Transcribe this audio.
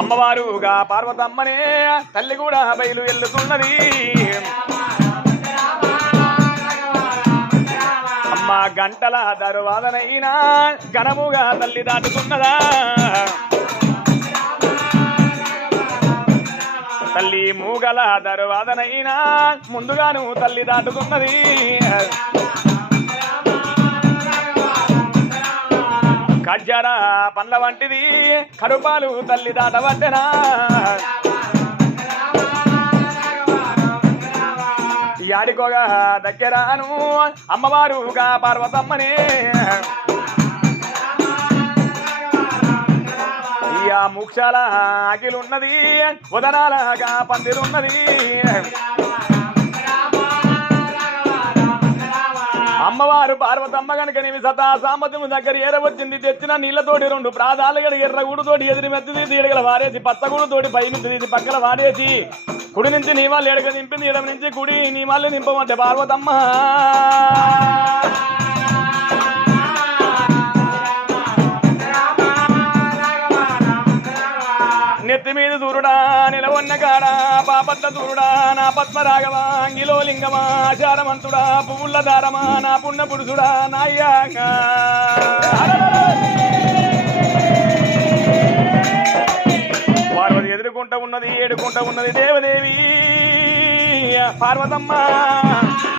అమ్మవారుగా పార్వతమ్మనే తల్లి కూడా బయలు వెళ్తున్నది అమ్మ గంటల దర్వాదనైనా ఘనముగా తల్లి దాటుతున్నదా తల్లి మూగల దర్వాదనైనా ముందుగాను తల్లి దాటుతున్నది ఖర్జర పండ్ల వంటిది కరుపాలు తల్లి దాటవద్దెనా యాడికోగా దగ్గరాను అమ్మవారుగా పార్వతమ్మనే ఆ ముక్షాల అగిలున్నది ఉదనాలగా పందిరున్నది అమ్మవారు పార్వతమ్మ గనుక నీవి సతా సామర్థ్యము దగ్గర ఏరవచ్చింది తెచ్చిన నీళ్లతోటి 2 ప్రాదాలుగడ ఎర్రగూడుతోటి ఎదిరి మెత్తిది తీడగల వారేసి పచ్చగూడుతోటి పై నుంచి తీసి పక్కల వాడేసి కుడి నుంచి నీ వాళ్ళు ఎడగ నింపింది ఎడమ నుంచి కుడి నీ వాళ్ళు నింపమంటే పార్వతమ్మ నెత్తి మీద దూరుడా నిలవన్న కాడా పాపట్ల దూరుడా నా పద్మరాగవా అంగిలో లింగమా ఆచారమంతుడా పువ్వుల దారమా నా పుణ్య పురుషుడా నాయ్యాగా పార్వతి ఎదుర్కొంటూ ఉన్నది ఏడుకుంటూ ఉన్నది దేవదేవి పార్వతమ్మ